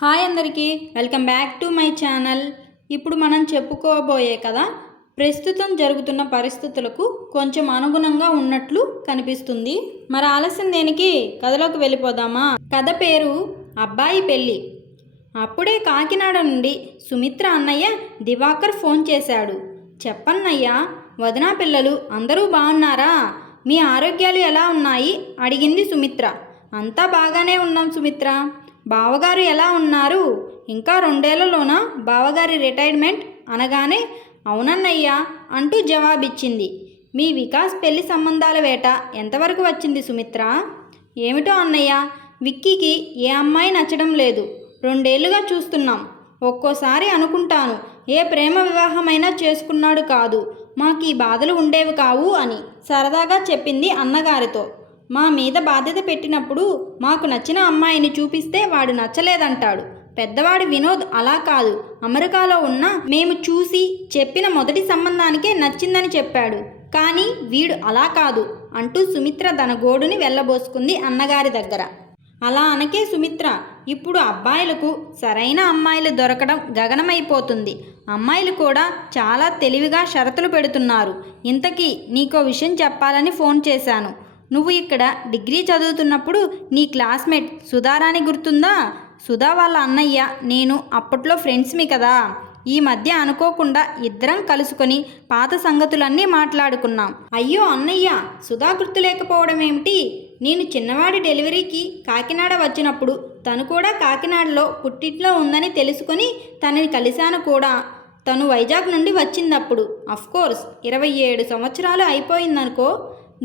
Hi అందరికీ welcome back to my channel. ఇప్పుడు మనం చెప్పుకోబోయే కథ ప్రస్తుతం జరుగుతున్న పరిస్థితులకు కొంచెం అనుగుణంగా ఉన్నట్లు కనిపిస్తుంది. మరి ఆలస్యం దేనికి, కథలోకి వెళ్ళిపోదామా? కథ పేరు అబ్బాయి పెళ్ళి. అప్పుడే కాకినాడ నుండి సుమిత్ర అన్నయ్య దివాకర్ ఫోన్ చేశాడు. చెప్పన్నయ్యా, వదినా పిల్లలు అందరూ బాగున్నారా? మీ ఆరోగ్యాలు ఎలా ఉన్నాయి అడిగింది సుమిత్ర. అంతా బాగానే ఉన్నాం సుమిత్ర. బావగారు ఎలా ఉన్నారు? ఇంకా 2 ఏళ్లలోనా బావగారి రిటైర్మెంట్ అనగానే అవునన్నయ్యా అంటూ జవాబిచ్చింది. మీ వికాస్ పెళ్లి సంబంధాల వేట ఎంతవరకు వచ్చింది సుమిత్ర? ఏమిటో అన్నయ్య, విక్కీకి ఏ అమ్మాయి నచ్చడం లేదు. 2 ఏళ్లుగా చూస్తున్నాం. ఒక్కోసారి అనుకుంటాను ఏ ప్రేమ వివాహమైనా చేసుకున్నాడు కాదు, మాకు ఈ బాధలు ఉండేవి కావు అని సరదాగా చెప్పింది అన్నగారితో. మా మీద బాధ్యత పెట్టినప్పుడు మాకు నచ్చిన అమ్మాయిని చూపిస్తే వాడు నచ్చలేదంటాడు. పెద్దవాడి వినోద్ అలా కాదు, అమెరికాలో ఉన్న మేము చూసి చెప్పిన మొదటి సంబంధానికే నచ్చిందని చెప్పాడు. కానీ వీడు అలా కాదు అంటూ సుమిత్ర తన గోడుని వెళ్ళబోసుకుంది అన్నగారి దగ్గర. అలా అనకే సుమిత్ర, ఇప్పుడు అబ్బాయిలకు సరైన అమ్మాయిలు దొరకడం గగనమైపోతుంది. అమ్మాయిలు కూడా చాలా తెలివిగా షరతులు పెడుతున్నారు. ఇంతకీ నీకో విషయం చెప్పాలని ఫోన్ చేశాను. నువ్వు ఇక్కడ డిగ్రీ చదువుతున్నప్పుడు నీ క్లాస్మేట్ సుధారాణి గుర్తుందా? సుధా వాళ్ళ అన్నయ్య నేను అప్పట్లో ఫ్రెండ్స్మి కదా. ఈ మధ్య అనుకోకుండా ఇద్దరం కలుసుకొని పాత సంగతులన్నీ మాట్లాడుకున్నాం. అయ్యో అన్నయ్య, సుధా గుర్తు లేకపోవడం ఏమిటి? నేను చిన్నవాడి డెలివరీకి కాకినాడ వచ్చినప్పుడు తను కూడా కాకినాడలో పుట్టిట్లో ఉందని తెలుసుకొని తనని కలిశాను కూడా. తను వైజాగ్ నుండి వచ్చిందప్పుడు. అఫ్కోర్స్ 27 సంవత్సరాలు అయిపోయిందనుకో.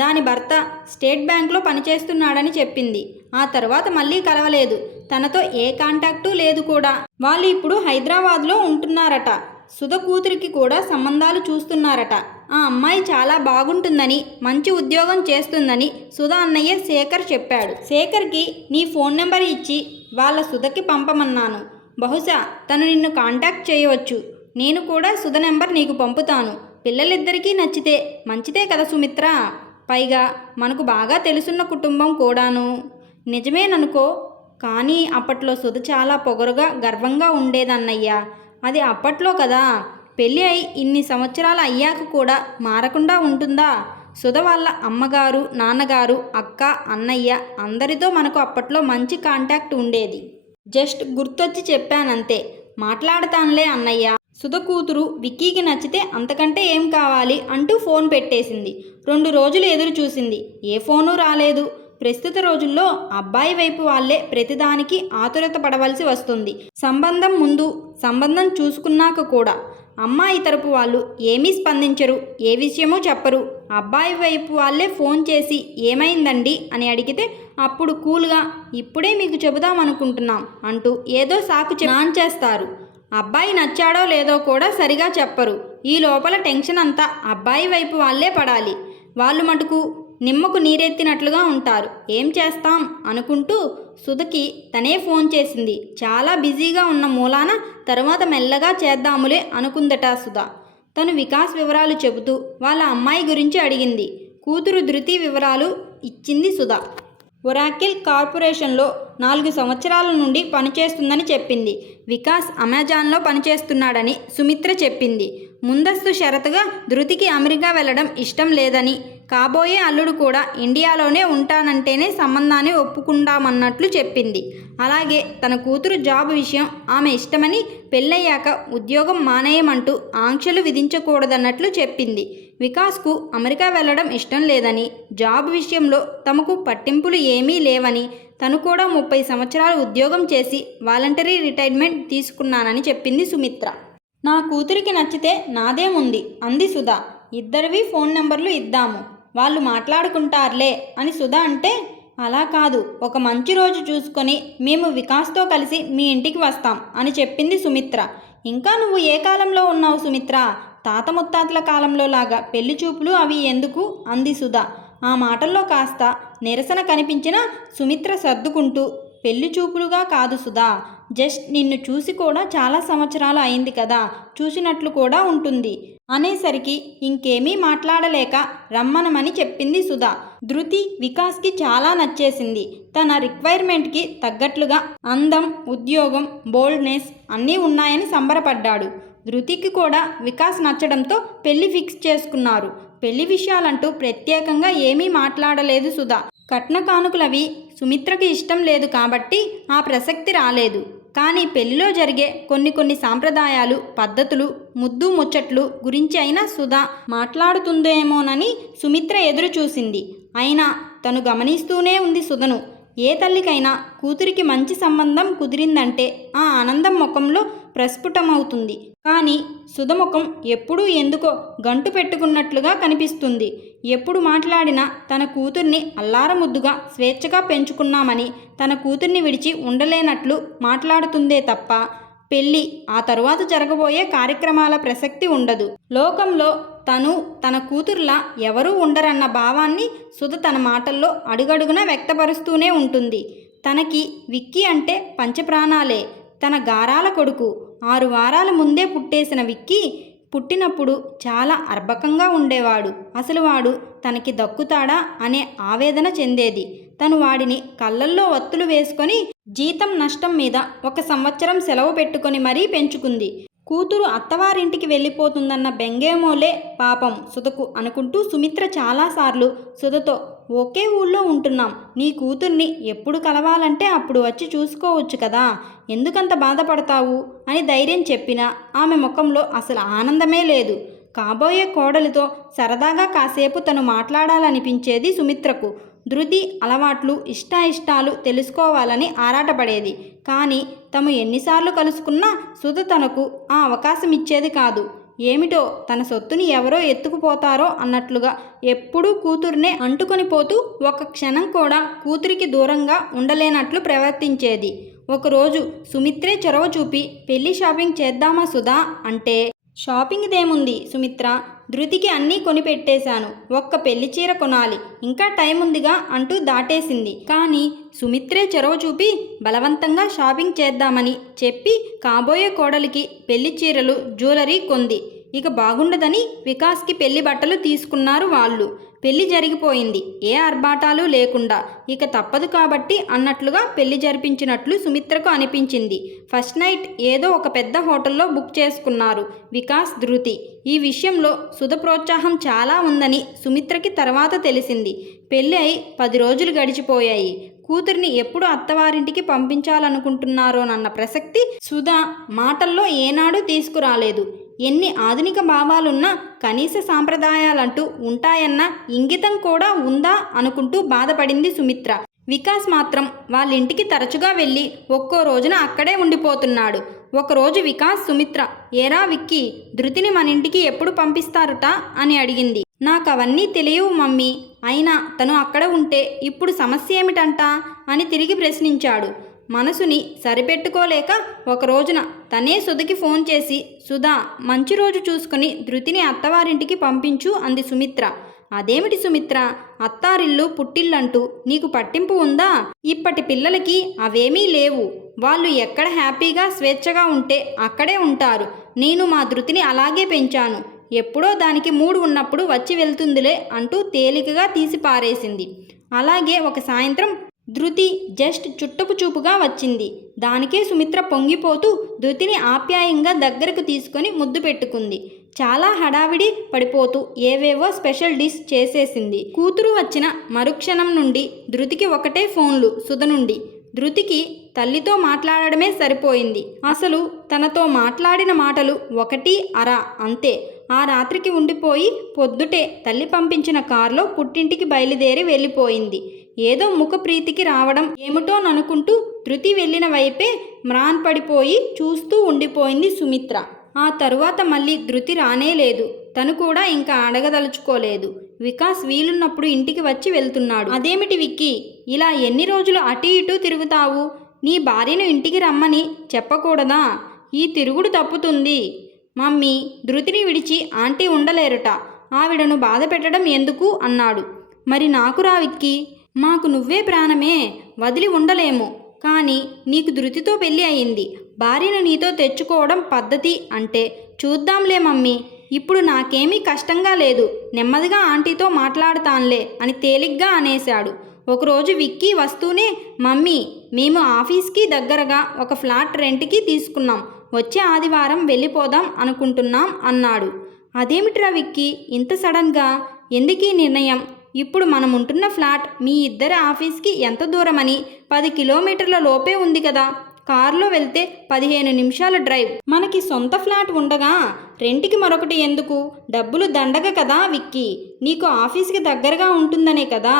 దాని భర్త స్టేట్ బ్యాంక్లో పనిచేస్తున్నాడని చెప్పింది. ఆ తర్వాత మళ్ళీ కలవలేదు. తనతో ఏ కాంటాక్టు లేదు కూడా. వాళ్ళు ఇప్పుడు హైదరాబాద్లో ఉంటున్నారట. సుధ కూతురికి కూడా సంబంధాలు చూస్తున్నారట. ఆ అమ్మాయి చాలా బాగుంటుందని, మంచి ఉద్యోగం చేస్తుందని సుధ అన్నయ్య శేఖర్ చెప్పాడు. శేఖర్కి నీ ఫోన్ నెంబర్ ఇచ్చి వాళ్ళ సుధకి పంపమన్నాను. బహుశా తను నిన్ను కాంటాక్ట్ చేయవచ్చు. నేను కూడా సుధ నెంబర్ నీకు పంపుతాను. పిల్లలిద్దరికీ నచ్చితే మంచిదే కదా సుమిత్ర. పైగా మనకు బాగా తెలుసున్న కుటుంబం కూడాను. నిజమేననుకో, కానీ అప్పట్లో సుధ చాలా పొగరుగా గర్వంగా ఉండేదన్నయ్య. అది అప్పట్లో కదా. పెళ్ళి అయి ఇన్ని సంవత్సరాలు అయ్యాక కూడా మారకుండా ఉంటుందా? సుధ వాళ్ళ అమ్మగారు, నాన్నగారు, అక్క, అన్నయ్య అందరితో మనకు అప్పట్లో మంచి కాంటాక్ట్ ఉండేది. జస్ట్ గుర్తొచ్చి చెప్పానంతే. మాట్లాడతానులే అన్నయ్య. సుధ కూతురు విక్కీకి నచ్చితే అంతకంటే ఏం కావాలి అంటూ ఫోన్ పెట్టేసింది. 2 రోజులు ఎదురు చూసింది. ఏ ఫోను రాలేదు. ప్రస్తుత రోజుల్లో అబ్బాయి వైపు వాళ్ళే ప్రతిదానికి ఆతురత పడవలసి వస్తుంది. సంబంధం ముందు, సంబంధం చూసుకున్నాక కూడా. అమ్మాయి తరపు వాళ్ళు ఏమీ స్పందించరు, ఏ విషయమూ చెప్పరు. అబ్బాయి వైపు వాళ్ళే ఫోన్ చేసి ఏమైందండి అని అడిగితే అప్పుడు కూల్గా ఇప్పుడే మీకు చెబుదామనుకుంటున్నాం అంటూ ఏదో సాకు నాన్ చేస్తారు. అబ్బాయి నచ్చాడో లేదో కూడా సరిగా చెప్పరు. ఈ లోపల టెన్షన్ అంతా అబ్బాయి వైపు వాళ్ళే పడాలి. వాళ్ళు మటుకు నిమ్మకు నీరెత్తినట్లుగా ఉంటారు. ఏం చేస్తాం అనుకుంటూ సుధకి తనే ఫోన్ చేసింది. చాలా బిజీగా ఉన్న మూలాన తర్వాత మెల్లగా చేద్దాములే అనుకుందట సుధ. తను వికాస్ వివరాలు చెబుతూ వాళ్ళ అమ్మాయి గురించి అడిగింది. కూతురు ధృతి వివరాలు ఇచ్చింది సుధ. ఒరాకిల్ కార్పొరేషన్లో 4 సంవత్సరాల నుండి పనిచేస్తుందని చెప్పింది. వికాస్ అమెజాన్లో పనిచేస్తున్నాడని సుమిత్ర చెప్పింది. ముందస్తు షరతుగా ధృతికి అమెరికా వెళ్ళడం ఇష్టం లేదని, కాబోయే అల్లుడు కూడా ఇండియాలోనే ఉంటానంటేనే సంబంధాన్ని ఒప్పుకుంటామన్నట్లు చెప్పింది. అలాగే తన కూతురు జాబ్ విషయం ఆమె ఇష్టమని, పెళ్ళయ్యాక ఉద్యోగం మానేయమంటూ ఆంక్షలు విధించకూడదన్నట్లు చెప్పింది. వికాస్కు అమెరికా వెళ్ళడం ఇష్టం లేదని, జాబ్ విషయంలో తమకు పట్టింపులు ఏమీ లేవని, తను కూడా 30 సంవత్సరాలు ఉద్యోగం చేసి వాలంటరీ రిటైర్మెంట్ తీసుకున్నానని చెప్పింది సుమిత్ర. నా కూతురికి నచ్చితే నాదేముంది అంది సుధ. ఇద్దరివి ఫోన్ నెంబర్లు ఇద్దాము, వాళ్ళు మాట్లాడుకుంటారులే అని సుధ అంటే, అలా కాదు, ఒక మంచి రోజు చూసుకొని మేము వికాస్తో కలిసి మీ ఇంటికి వస్తాం అని చెప్పింది సుమిత్ర. ఇంకా నువ్వు ఏ కాలంలో ఉన్నావు సుమిత్ర? తాత ముత్తాతల కాలంలో లాగా పెళ్లి చూపులు అవి ఎందుకు అంది సుధ. ఆ మాటల్లో కాస్త నిరసన కనిపించిన సుమిత్ర సర్దుకుంటూ, పెళ్లి చూపులుగా కాదు సుధా, జస్ట్ నిన్ను చూసి కూడా చాలా సంవత్సరాలు అయింది కదా, చూసినట్లు కూడా ఉంటుంది అనేసరికి ఇంకేమీ మాట్లాడలేక రమ్మనమని చెప్పింది సుధా. ధృతి వికాస్కి చాలా నచ్చేసింది. తన రిక్వైర్మెంట్కి తగ్గట్లుగా అందం, ఉద్యోగం, బోల్డ్నెస్ అన్నీ ఉన్నాయని సంబరపడ్డాడు. ధృతికి కూడా వికాస్ నచ్చడంతో పెళ్లి ఫిక్స్ చేసుకున్నారు. పెళ్లి విషయాలంటూ ప్రత్యేకంగా ఏమీ మాట్లాడలేదు సుధా. కట్న కానుకలవి సుమిత్రకి ఇష్టం లేదు కాబట్టి ఆ ప్రసక్తి రాలేదు. కానీ పెళ్లిలో జరిగే కొన్ని సాంప్రదాయాలు, పద్ధతులు, ముద్దు ముచ్చట్లు గురించి అయినా సుధా మాట్లాడుతుందేమోనని సుమిత్ర ఎదురు చూసింది. అయినా తను గమనిస్తూనే ఉంది సుధను. ఏ తల్లికైనా కూతురికి మంచి సంబంధం కుదిరిందంటే ఆ ఆనందం ముఖంలో ప్రస్ఫుటమవుతుంది. కానీ సుధ ముఖం ఎప్పుడూ ఎందుకో గంటు పెట్టుకున్నట్లుగా కనిపిస్తుంది. ఎప్పుడు మాట్లాడినా తన కూతుర్ని అల్లారముద్దుగా స్వేచ్ఛగా పెంచుకున్నామని, తన కూతుర్ని విడిచి ఉండలేనట్లు మాట్లాడుతుందే తప్ప పెళ్ళి, ఆ తరువాత జరగబోయే కార్యక్రమాల ప్రసక్తి ఉండదు. లోకంలో తన కూతుర్లా ఎవరూ ఉండరన్న భావాన్ని సుధ తన మాటల్లో అడుగడుగునా వ్యక్తపరుస్తూనే ఉంటుంది. తనకి విక్కీ అంటే పంచప్రాణాలే. తన గారాల కొడుకు. 6 వారాల ముందే పుట్టేసిన విక్కీ పుట్టినప్పుడు చాలా అర్భకంగా ఉండేవాడు. అసలు వాడు తనకి దక్కుతాడా అనే ఆవేదన చెందేది. తను వాడిని కళ్ళల్లో ఒత్తులు వేసుకొని జీతం నష్టం మీద 1 సంవత్సరం సెలవు పెట్టుకొని మరీ పెంచుకుంది. కూతురు అత్తవారింటికి వెళ్ళిపోతుందన్న బెంగేమోలే పాపం సుధకు అనుకుంటూ సుమిత్ర చాలాసార్లు సుధతో, ఒకే ఊళ్ళో ఉంటున్నాం, నీ కూతుర్ని ఎప్పుడు కలవాలంటే అప్పుడు వచ్చి చూసుకోవచ్చు కదా, ఎందుకంత బాధపడతావు అని ధైర్యం చెప్పినా ఆమె ముఖంలో అసలు ఆనందమే లేదు. కాబోయే కోడలితో సరదాగా కాసేపు తను మాట్లాడాలనిపించేది సుమిత్రకు. ధృతి అలవాట్లు, ఇష్టాయిష్టాలు తెలుసుకోవాలని ఆరాటపడేది. కానీ తాము ఎన్నిసార్లు కలుసుకున్నా సుధ తనకు ఆ అవకాశం ఇచ్చేది కాదు. ఏమిటో తన సొత్తుని ఎవరో ఎత్తుకుపోతారో అన్నట్లుగా ఎప్పుడూ కూతుర్నే అంటుకొని పోతూ ఒక క్షణం కూడా కూతురికి దూరంగా ఉండలేనట్లు ప్రవర్తించేది. ఒకరోజు సుమిత్రే చొరవ చూపి పెళ్లి షాపింగ్ చేద్దామా సుధా అంటే, షాపింగ్దేముంది సుమిత్ర, ధృతికి అన్నీ కొనిపెట్టేశాను, ఒక్క పెళ్లి చీర కొనాలి, ఇంకా టైం ఉందిగా అంటూ దాటేసింది. కానీ సుమిత్రే చొరవ చూపి బలవంతంగా షాపింగ్ చేద్దామని చెప్పి కాబోయే కోడలికి పెళ్లి చీరలు, జ్యువెలరీ కొంది. ఇక బాగుండదని వికాస్కి పెళ్లి బట్టలు తీసుకున్నారు వాళ్ళు. పెళ్లి జరిగిపోయింది, ఏ ఆర్భాటాలు లేకుండా. ఇక తప్పదు కాబట్టి అన్నట్లుగా పెళ్లి జరిపించినట్లు సుమిత్రకు అనిపించింది. ఫస్ట్ నైట్ ఏదో ఒక పెద్ద హోటల్లో బుక్ చేసుకున్నారు వికాస్, ధృతి. ఈ విషయంలో సుధ ప్రోత్సాహం చాలా ఉందని సుమిత్రకి తర్వాత తెలిసింది. పెళ్ళి అయి 10 రోజులు గడిచిపోయాయి. కూతుర్ని ఎప్పుడు అత్తవారింటికి పంపించాలనుకుంటున్నారోనన్న ప్రసక్తి సుధ మాటల్లో ఏనాడూ తీసుకురాలేదు. ఎన్ని ఆధునిక భావాలున్నా కనీస సాంప్రదాయాలంటూ ఉంటాయన్న ఇంగితం కూడా ఉందా అనుకుంటూ బాధపడింది సుమిత్ర. వికాస్ మాత్రం వాళ్ళింటికి తరచుగా వెళ్ళి ఒక్కో రోజున అక్కడే ఉండిపోతున్నాడు. ఒకరోజు వికాస్ సుమిత్ర, ఏరా విక్కీ, ధృతిని మన ఇంటికి ఎప్పుడు పంపిస్తారట అని అడిగింది. నాకవన్నీ తెలియవు మమ్మీ, అయినా తను అక్కడ ఉంటే ఇప్పుడు సమస్య ఏమిటంటా అని తిరిగి ప్రశ్నించాడు. మనసుని సరిపెట్టుకోలేక ఒక రోజున తనే సుధకి ఫోన్ చేసి, సుధా, మంచి రోజు చూసుకుని ధృతిని అత్తవారింటికి పంపించు అంది సుమిత్ర. అదేమిటి సుమిత్ర, అత్తారిల్లు పుట్టిల్లంటూ నీకు పట్టింపు ఉందా? ఇప్పటి పిల్లలకి అవేమీ లేవు. వాళ్ళు ఎక్కడ హ్యాపీగా స్వేచ్ఛగా ఉంటే అక్కడే ఉంటారు. నేను మా ధృతిని అలాగే పెంచాను. ఎప్పుడో దానికి మూడు ఉన్నప్పుడు వచ్చి వెళ్తుందిలే అంటూ తేలికగా తీసి పారేసింది. అలాగే ఒక సాయంత్రం ధృతి జస్ట్ చుట్టపు చూపుగా వచ్చింది. దానికే సుమిత్ర పొంగిపోతూ ధృతిని ఆప్యాయంగా దగ్గరకు తీసుకొని ముద్దు పెట్టుకుంది. చాలా హడావిడి పడిపోతూ ఏవేవో స్పెషల్ డిష్ చేసేసింది. కూతురు వచ్చిన మరుక్షణం నుండి ధృతికి ఒకటే ఫోన్లు సుధ నుండి. ధృతికి తల్లితో మాట్లాడడమే సరిపోయింది. అసలు తనతో మాట్లాడిన మాటలు 1 అర అంతే. ఆ రాత్రికి ఉండిపోయి పొద్దుటే తల్లి పంపించిన కారులో పుట్టింటికి బయలుదేరి వెళ్ళిపోయింది. ఏదో ముఖ ప్రీతికి రావడం ఏమిటోననుకుంటూ ధృతి వెళ్ళిన వైపే మ్రాన్పడిపోయి చూస్తూ ఉండిపోయింది సుమిత్ర. ఆ తరువాత మళ్ళీ ధృతి రానేలేదు. తను కూడా ఇంకా అడగదలుచుకోలేదు. వికాస్ వీలున్నప్పుడు ఇంటికి వచ్చి వెళ్తున్నాడు. అదేమిటి విక్కీ, ఇలా ఎన్ని రోజులు అటు ఇటు తిరుగుతావు? నీ భార్యను ఇంటికి రమ్మని చెప్పకూడదా? ఈ తిరుగుడు తప్పుతుంది. మమ్మీ, ధృతిని విడిచి ఆంటీ ఉండలేరుట. ఆవిడను బాధ పెట్టడం ఎందుకు అన్నాడు. మరి నాకు రా విక్కీ, మాకు నువ్వే ప్రాణమే, వదిలి ఉండలేము. కానీ నీకు ధృతితో పెళ్ళి అయింది. భార్యను నీతో తెచ్చుకోవడం పద్ధతి అంటే చూద్దాంలే మమ్మీ, ఇప్పుడు నాకేమీ కష్టంగా లేదు, నెమ్మదిగా ఆంటీతో మాట్లాడతానులే అని తేలిగ్గా అనేశాడు. ఒకరోజు విక్కీ వస్తూనే, మమ్మీ మేము ఆఫీస్కి దగ్గరగా ఒక ఫ్లాట్ రెంట్కి తీసుకున్నాం, వచ్చే ఆదివారం వెళ్ళిపోదాం అనుకుంటున్నాం అన్నాడు. అదేమిట్రా విక్కీ, ఇంత సడన్గా ఎందుకీ నిర్ణయం? ఇప్పుడు మనం ఉంటున్న ఫ్లాట్ మీ ఇద్దరి ఆఫీస్కి ఎంత దూరమని? 10 కిలోమీటర్ల లోపే ఉంది కదా. కారులో వెళ్తే 15 నిమిషాల డ్రైవ్. మనకి సొంత ఫ్లాట్ ఉండగా రెంట్కి మరొకటి ఎందుకు? డబ్బులు దండగ కదా విక్కీ. నీకు ఆఫీస్కి దగ్గరగా ఉంటుందనే కదా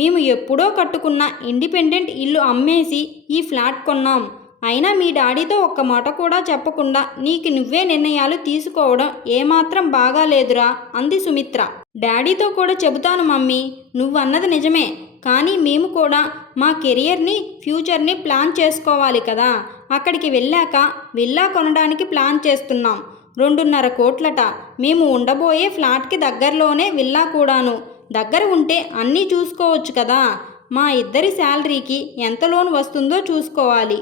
మేము ఎప్పుడో కట్టుకున్న ఇండిపెండెంట్ ఇల్లు అమ్మేసి ఈ ఫ్లాట్ కొన్నాం. అయినా మీ డాడీతో ఒక్క మాట కూడా చెప్పకుండా నీకు నువ్వే నిర్ణయాలు తీసుకోవడం ఏమాత్రం బాగాలేదురా అంది సుమిత్ర. డాడీతో కూడా చెబుతాను మమ్మీ, నువ్వన్నది నిజమే. కానీ మేము కూడా మా కెరియర్ని, ఫ్యూచర్ని ప్లాన్ చేసుకోవాలి కదా. అక్కడికి వెళ్ళాక విల్లా కొనడానికి ప్లాన్ చేస్తున్నాం. 2.5 కోట్లట. మేము ఉండబోయే ఫ్లాట్కి దగ్గరలోనే విల్లా కూడాను. దగ్గర ఉంటే అన్నీ చూసుకోవచ్చు కదా. మా ఇద్దరి శాలరీకి ఎంత లోన్ వస్తుందో చూసుకోవాలి.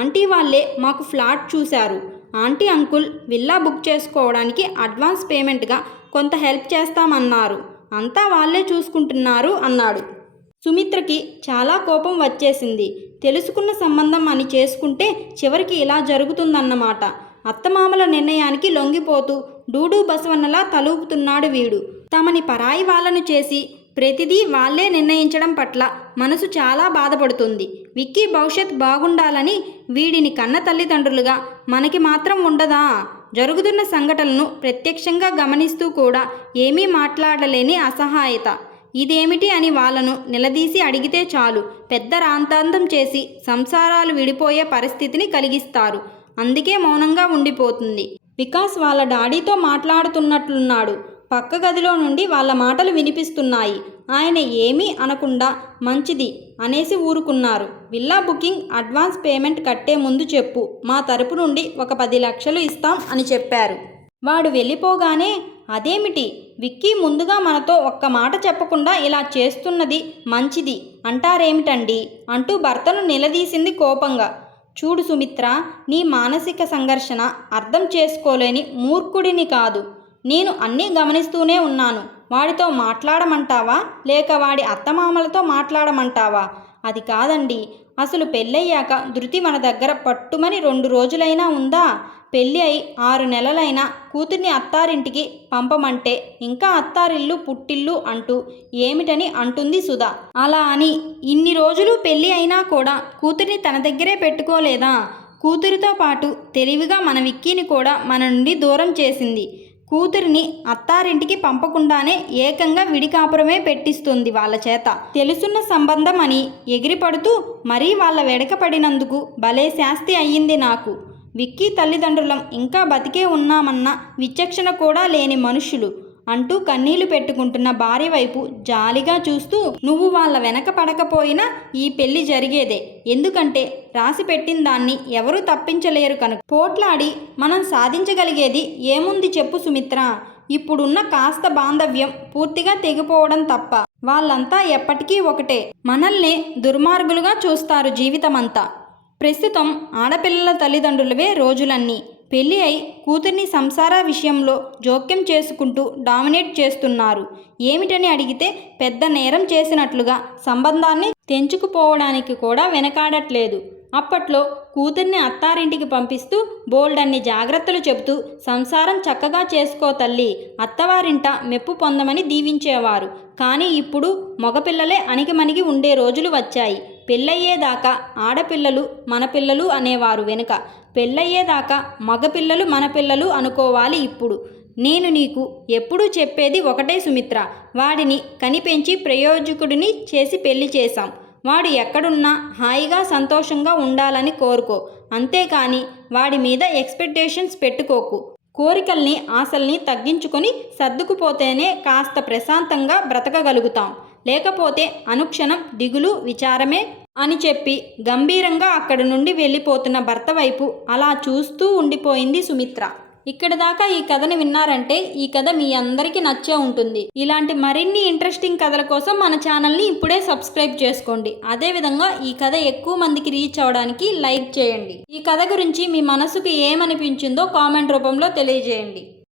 ఆంటీ వాళ్ళే మాకు ఫ్లాట్ చూశారు. ఆంటీ అంకుల్ విల్లా బుక్ చేసుకోవడానికి అడ్వాన్స్ పేమెంట్గా కొంత హెల్ప్ చేస్తామన్నారు. అంతా వాళ్ళే చూసుకుంటున్నారు అన్నాడు. సుమిత్రకి చాలా కోపం వచ్చేసింది. తెలుసుకున్న సంబంధం అని చేసుకుంటే చివరికి ఇలా జరుగుతుందన్నమాట. అత్తమామల నిర్ణయానికి లొంగిపోతూ డూడు బసవన్నలా తలూపుతున్నాడు వీడు. తమని పరాయి వాళ్ళను చేసి ప్రతిదీ వాళ్ళే నిర్ణయించడం పట్ల మనసు చాలా బాధపడుతుంది. విక్కీ భవిష్యత్ బాగుండాలని వీడిని కన్న తల్లిదండ్రులుగా మనకి మాత్రం ఉండదా? జరుగుతున్న సంఘటనలను ప్రత్యక్షంగా గమనిస్తూ కూడా ఏమీ మాట్లాడలేని అసహాయత. ఇదేమిటి అని వాళ్ళను నిలదీసి అడిగితే చాలు పెద్ద రాంతాంతం చేసి సంసారాలు విడిపోయే పరిస్థితిని కలిగిస్తారు. అందుకే మౌనంగా ఉండిపోతుంది. వికాస్ వాళ్ళ డాడీతో మాట్లాడుతున్నట్లున్నాడు. పక్క గదిలో నుండి వాళ్ళ మాటలు వినిపిస్తున్నాయి. ఆయన ఏమీ అనకుండా మంచిది అనేసి ఊరుకున్నారు. విల్లా బుకింగ్ అడ్వాన్స్ పేమెంట్ కట్టే ముందు చెప్పు, మా తరపు నుండి ఒక 10 లక్షలు ఇస్తాం అని చెప్పారు. వాడు వెళ్ళిపోగానే, అదేమిటి విక్కీ ముందుగా మనతో ఒక్క మాట చెప్పకుండా ఇలా చేస్తున్నది మంచిది అంటారేమిటండి అంటూ భర్తను నిలదీసింది కోపంగా. చూడు సుమిత్ర, నీ మానసిక సంఘర్షణ అర్థం చేసుకోలేని మూర్ఖుడిని కాదు. నేను అన్నీ గమనిస్తూనే ఉన్నాను. వాడితో మాట్లాడమంటావా లేక వాడి అత్తమామలతో మాట్లాడమంటావా? అది కాదండి, అసలు పెళ్ళయ్యాక ధృతి మన దగ్గర పట్టుమని 2 రోజులైనా ఉందా? పెళ్ళి అయి 6 నెలలైనా కూతుర్ని అత్తారింటికి పంపమంటే ఇంకా అత్తారిల్లు పుట్టిల్లు అంటూ ఏమిటని అంటుంది సుధా. అలా అని ఇన్ని రోజులు పెళ్ళి అయినా కూడా కూతుర్ని తన దగ్గరే పెట్టుకోలేదా? కూతురితో పాటు తెలివిగా మన విక్కీని కూడా మన నుండి దూరం చేసింది. కూతురిని అత్తారింటికి పంపకుండానే ఏకంగా విడికాపురమే పెట్టిస్తుంది వాళ్ళ చేత. తెలుసున్న సంబంధం అని ఎగిరిపడుతూ మరీ వాళ్ళ వెడకపడినందుకు భలే శాస్తి అయ్యింది నాకు. విక్కీ తల్లిదండ్రులం ఇంకా బతికే ఉన్నామన్న విచక్షణ కూడా లేని మనుషులు అంటూ కన్నీళ్లు పెట్టుకుంటున్న భార్య వైపు జాలిగా చూస్తూ, నువ్వు వాళ్ళ వెనక పడకపోయినా ఈ పెళ్లి జరిగేదే. ఎందుకంటే రాసి పెట్టిన దాన్ని ఎవరూ తప్పించలేరు కనుక. పోట్లాడి మనం సాధించగలిగేది ఏముంది చెప్పు సుమిత్ర? ఇప్పుడున్న కాస్త బాంధవ్యం పూర్తిగా తెగిపోవడం తప్ప. వాళ్ళంతా ఎప్పటికీ ఒకటే. మనల్నే దుర్మార్గులుగా చూస్తారు జీవితమంతా. ప్రస్తుతం ఆడపిల్లల తల్లిదండ్రులవే రోజులన్నీ. పెళ్ళి అయి కూతుర్ని సంసార విషయంలో జోక్యం చేసుకుంటూ డామినేట్ చేస్తున్నారు. ఏమిటని అడిగితే పెద్ద నేరం చేసినట్లుగా సంబంధాన్ని తెంచుకుపోవడానికి కూడా వెనకాడట్లేదు. అప్పట్లో కూతుర్ని అత్తారింటికి పంపిస్తూ బోల్డన్ని జాగ్రత్తలు చెబుతూ సంసారం చక్కగా చేసుకో తల్లి, అత్తవారింట మెప్పు పొందమని దీవించేవారు. కానీ ఇప్పుడు మగపిల్లలే అణిగిమణిగి ఉండే రోజులు వచ్చాయి. పెళ్ళయ్యేదాకా ఆడపిల్లలు మన పిల్లలు అనేవారు వెనుక, పెళ్ళయ్యేదాకా మగపిల్లలు మన పిల్లలు అనుకోవాలి ఇప్పుడు. నేను నీకు ఎప్పుడూ చెప్పేది ఒకటే సుమిత్ర, వాడిని కనిపెంచి ప్రయోజకుడిని చేసి పెళ్లి చేశాం. వాడు ఎక్కడున్నా హాయిగా సంతోషంగా ఉండాలని కోరుకో. అంతేకాని వాడి మీద ఎక్స్పెక్టేషన్స్ పెట్టుకోకు. కోరికల్ని ఆశల్ని తగ్గించుకొని సర్దుకుపోతేనే కాస్త ప్రశాంతంగా బ్రతకగలుగుతాం. లేకపోతే అనుక్షణం దిగులు విచారమే అని చెప్పి గంభీరంగా అక్కడి నుండి వెళ్ళిపోతున్న భర్త వైపు అలా చూస్తూ ఉండిపోయింది సుమిత్ర. ఇక్కడ దాకా ఈ కథని విన్నారంటే ఈ కథ మీ అందరికీ నచ్చే ఉంటుంది. ఇలాంటి మరిన్ని ఇంట్రెస్టింగ్ కథల కోసం మన ఛానల్ని ఇప్పుడే సబ్స్క్రైబ్ చేసుకోండి. అదేవిధంగా ఈ కథ ఎక్కువ మందికి రీచ్ అవ్వడానికి లైక్ చేయండి. ఈ కథ గురించి మీ మనసుకు ఏమనిపించిందో కామెంట్ రూపంలో తెలియజేయండి.